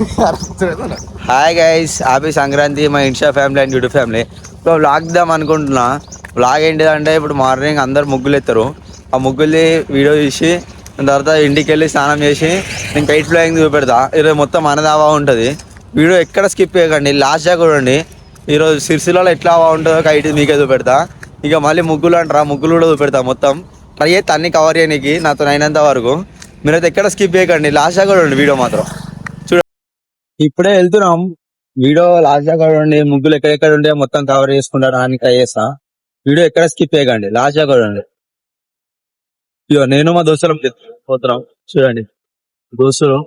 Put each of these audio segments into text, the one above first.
Hi guys, happy Sankranti మా Insta family and YouTube family. ఇప్పుడు vlog ఇద్దాం అనుకుంటున్నా. వ్లాగ్ ఏంటిదంటే ఇప్పుడు మార్నింగ్ అందరు ముగ్గులు ఎత్తారు. ఆ ముగ్గుల్ని వీడియో తీసి దాని తర్వాత ఇంటికి వెళ్ళి స్నానం చేసి నేను కైట్ ఫ్లయింగ్ చూపెడతా. ఈరోజు మొత్తం అనదావా ఉంటుంది. వీడియో ఎక్కడ స్కిప్ చేయకండి, లాస్ట్ దాకా చూడండి. ఈరోజు సిరిసిల్లలో ఎట్లా ఉంటుందో కైట్ మీకే చూపెడతా. ఇక మళ్ళీ ముగ్గులు అంటారా, ముగ్గులు కూడా చూపెడతా. మొత్తం ట్రై చేస్తే అన్ని కవర్ చేయడానికి నాతో అయినంత వరకు. మీరైతే ఎక్కడ స్కిప్ చేయకండి, లాస్ట్ దాకా చూడండి వీడియో మాత్రం. ఇప్పుడే వెళ్తున్నాం. వీడియో లాస్ట్ దాకా చూడండి. ముగ్గులు ఎక్కడెక్కడ ఉంటే మొత్తం కవర్ చేసుకుంటారు అని ట్రై చేస్తా. వీడియో ఎక్కడ స్కిప్ చేయకండి, లాస్ట్ దాకా చూడండి. ఇగో నేను మా దోస్తులం పోతున్నాం. చూడండి దోస్తులు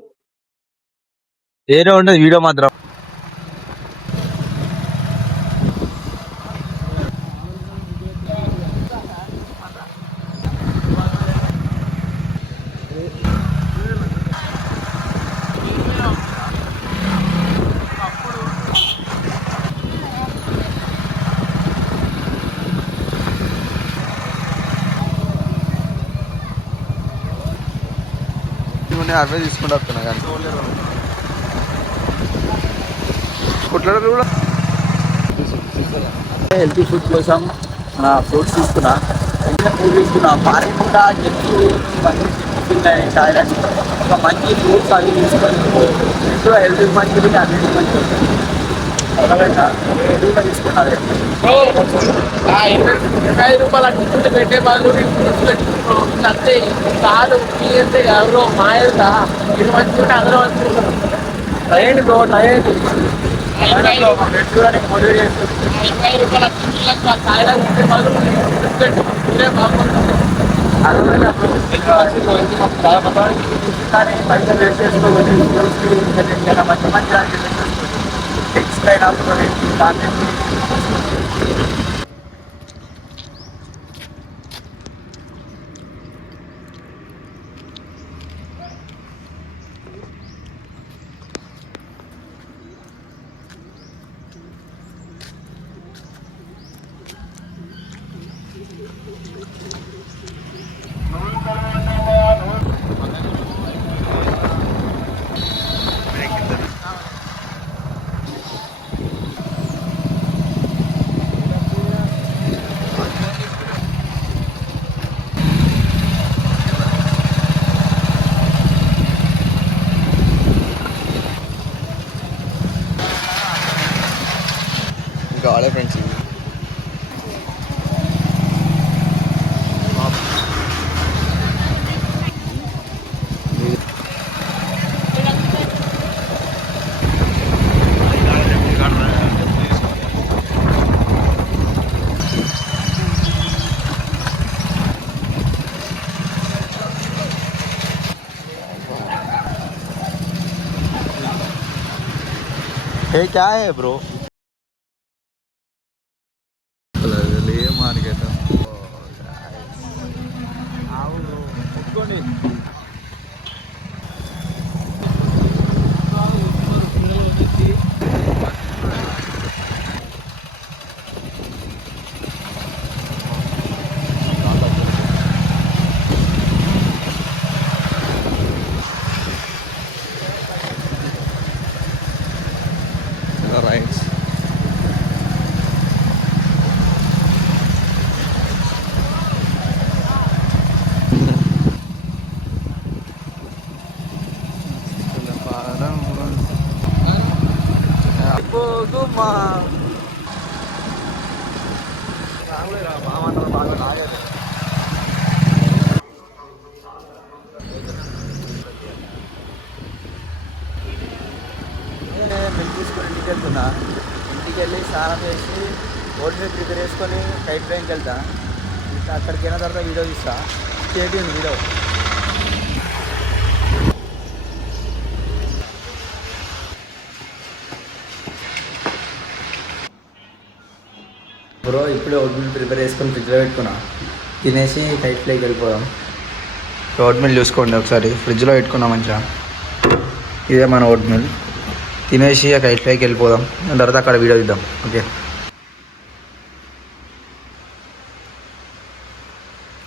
ఏదో ఉండదు వీడియో మాత్రం. అవే తీసుకుంటూ వస్తున్నా కానీ కుట్లడు కూడా హెల్తీ ఫుడ్ కోసం ఫ్రూట్స్ తీసుకున్నా. ఫుడ్ తీసుకున్నా. మార్కెట్ కూడా ఒక మంచి ఫ్రూట్స్ అవి తీసుకొని ఇంట్లో హెల్తీ మంచిది, అన్నింటి మంచిది తీసుకున్నారు. 25 రూపాయలు అట్టు పెట్టే బదులు అంతే కాదు. మీరంటే ఎవరో మా వెళ్తా ఇది మంచిగా అందరూ మంచుకుంటారు. ట్రైన్ బ్రో, ట్రైన్ 25 రూపాయల కాయలు పెట్టే బదులు మీరే బాగుంటుంది. పైసలు వేస్ట్ చేసుకోవచ్చు. మంచి మంచి ఎక్స్ప్లెయిన్ అవుతుంది. కావాలి ఫ్రెండ్స్. ये क्या है ब्रो? Market rights. తీసుకొని ఇంటికి వెళ్తున్నా. ఇంటికి వెళ్ళి స్నానం చేసి ఓల్డ్ ప్రిపేర్ చేసుకొని కైట్ ఫ్లయింగ్కి వెళ్తా. అక్కడికి వెళ్ళిన తర్వాత వీడియో తీస్తా. చేతి ఉంది వీడియో. బ్రో ఇప్పుడే ఓట్మీల్ ప్రిపేర్ చేసుకొని ఫ్రిడ్జ్లో పెట్టుకున్నా. తినేసి కైట్ ఫ్లైకి వెళ్ళిపోదాం. ఓట్మీల్ చూసుకోండి ఒకసారి, ఫ్రిడ్జ్లో పెట్టుకున్నాం మంచిగా. ఇదే మన ఓట్మీల్. తినేసి ఆ కైట్ ఫ్లైకి వెళ్ళిపోదాం. దాని తర్వాత అక్కడ వీడియో ఇద్దాం. ఓకే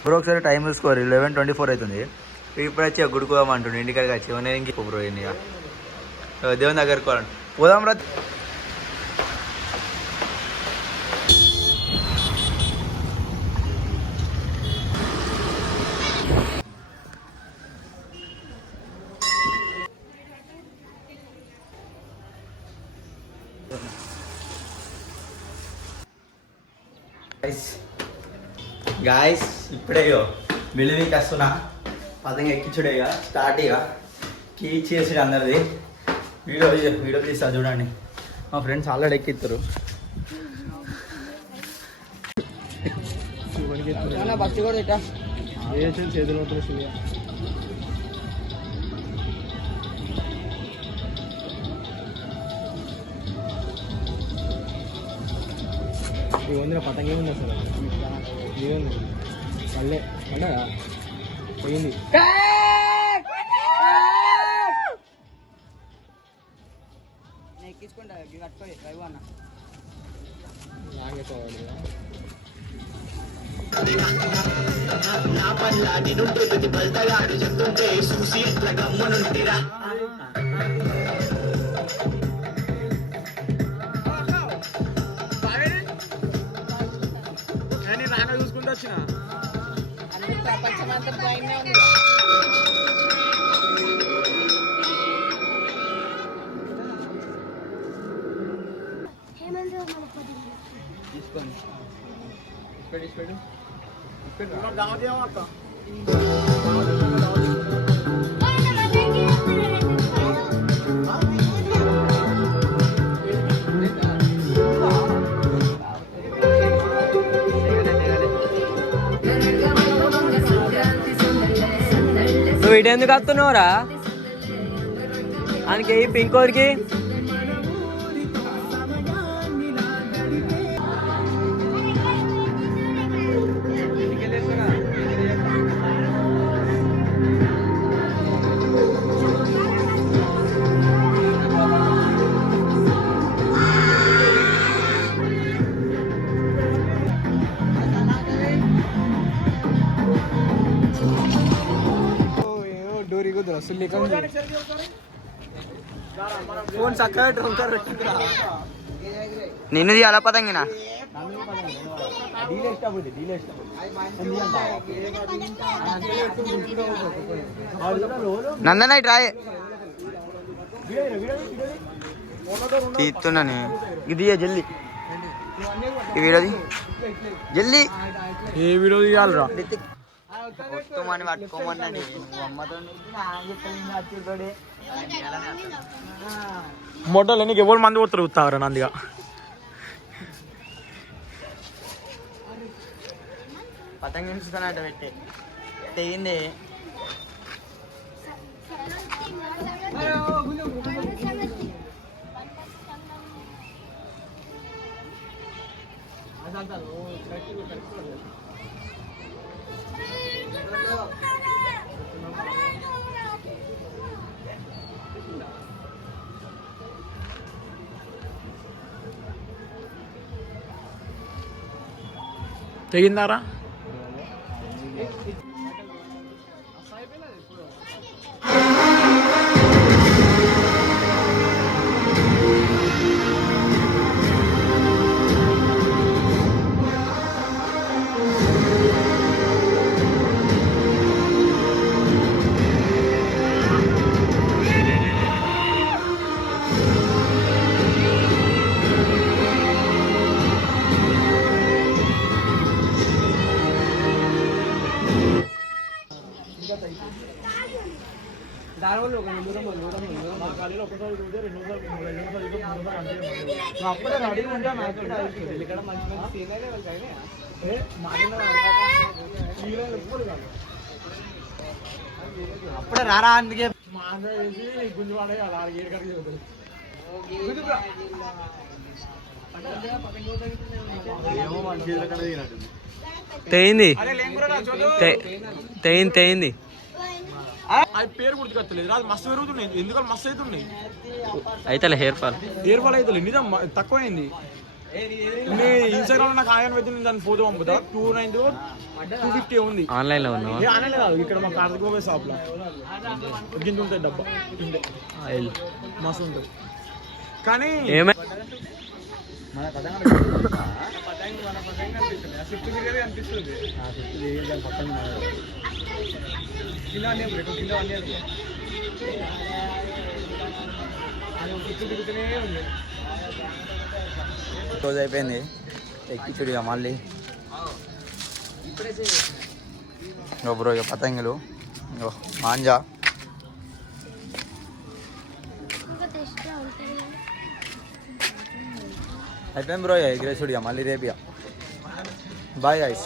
బ్రో, ఒకసారి టైం చూసుకోరు. 11:24 అవుతుంది. ఇప్పుడు వచ్చి గుడికోదాం అంటుండే. ఇంటికాడికి వచ్చి నేను ఇంక బ్రో ఇక దేవుని దగ్గరికి పోదాం రా. గాయస్ ఇప్పుడే మిలివికి వస్తున్నా, పతంగా ఎక్కించుడే ఇక స్టార్ట్ ఇక కీ ఇచ్చేసి అందరిది వీడియో తీస్తా చూడండి. మా ఫ్రెండ్స్ ఆల్రెడీ ఎక్కిస్తారు. బస్సు కూడా ఇట్టా చేతులు ఇవన్నీ పతంగా ఏముంది అసలు ఏముంది పల్లె అంటే పోయింది. ఎక్కించుకుంటా కట్టుకోవాలి డ్రైవ్ అన్న నాన్న చూసుకుంటూ వచ్చిన ప్రపంచమంతా పైన ఉంది. తీసుకోండి నువ్వు ఇటు ఎందుకు వస్తున్నావురా? ఆయనకి పింకోరికి నిన్ను తీయాలా పతంగినా? నందన ఇటు రాయే తీస్తున్నాను. ఇది జల్దీ ఈ వీడియోది జల్దీ. ఏ వీడియో తీయాలరా? వస్తామని పట్టుకోమన్నాడు మొట్టలు నీకు ఎవరు మంది పోతారు ఉత్తావరా నందిగా. పతంగి ఉంచుతానట పెట్టి తెగింది. తెగిందారా? అప్పుడే రెడీ ఉంటాను. అప్పుడే రారా అందుకే గుంజువాడే అలా తెయింది తెయింది తెయింది పేరు గుర్తుకొస్తలేదు. అది మస్తు పెరుగుతున్నాయి. ఎందుకంటే మస్తు అవుతున్నాయి. అయితే హెయిర్ ఫాల్ అయితే నిజం తక్కువైంది. ఇన్స్టాగ్రామ్ లో నాకు ఆయన పెట్టి దాని ఫోటో పంపుతా 290 250 ఉంది ఆన్లైన్ లో ఉన్నావా? ఆన్లైన్ కాదు ఇక్కడ మా కార్తిక్ బాబాయ్ షాప్ లో గింజ ఉంటుంది డబ్బా గింజ మస్తు ఉంటుంది కానీ రోజు అయిపోయింది ఎక్కి చూడిగా మళ్ళీ బ్రో ఇక పతంగులు ఇంకో మాంజా అయిపోయింది బ్రో ఎగిరే చూడిగా మళ్ళీ రేపు బాయ్ గైస్.